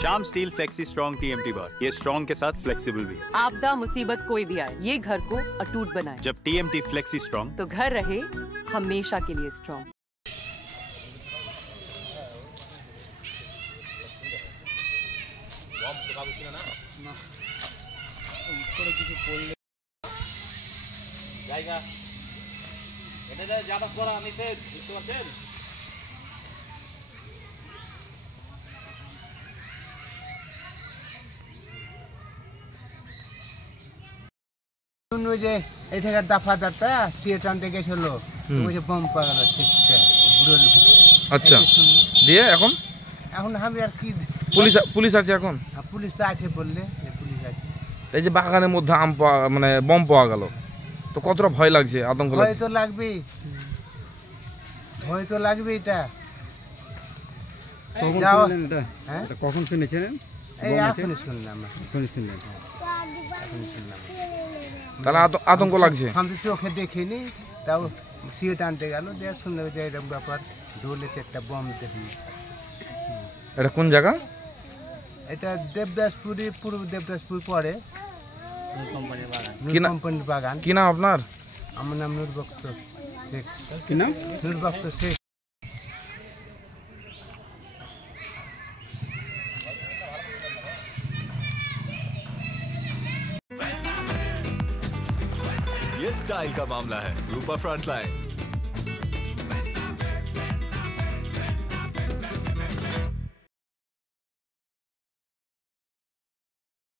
Shyam steel flexi strong TMT बार, ये strong के साथ फ्लेक्सिबल भी है। आपदा मुसीबत कोई भी आए, ये घर को अटूट बनाए। जब TMT फ्लेक्सी स्ट्रॉन्ग, तो घर रहे हमेशा के लिए स्ट्रॉन्ग। যে এখানকার দাফাদারটা সিএট আনতে গেছিল, ওই যে বম পাওয়া গেল চেকটা বুড়োর ভিতরে। আচ্ছা, দিয়ে এখন আমি আর কি, পুলিশ আছে এখন? পুলিশ তো আছে বললে, পুলিশ আছে। এই যে বাগানের মধ্যে আম মানে বম পাওয়া গেল, তো কতটা ভয় লাগছে, আতঙ্ক লাগছে? ভয় তো লাগবেই, ভয় তো লাগবেই। এটা কখন শুনেছেন? এই এখনই শুনলাম। তাহলে আতঙ্ক লাগছে। আমি চোখে দেখিনি, তাও সিএট আনতে গেল, দিয়ে শুনলাম যে এরকম ব্যাপার, ঢোলেছে একটা বম দেখি। এটা কোন জায়গা? এটা দেবদাসপুরি, পূর্ব দেবদাসপুর পরে কোম্পানির বাগান। কি নাম আপনার? আমার নাম নুরবক্ত শেখ। কি নাম? নুরবক্ত শেখ। ये स्टाइल का मामला है, रूपा फ्रंटलाइन।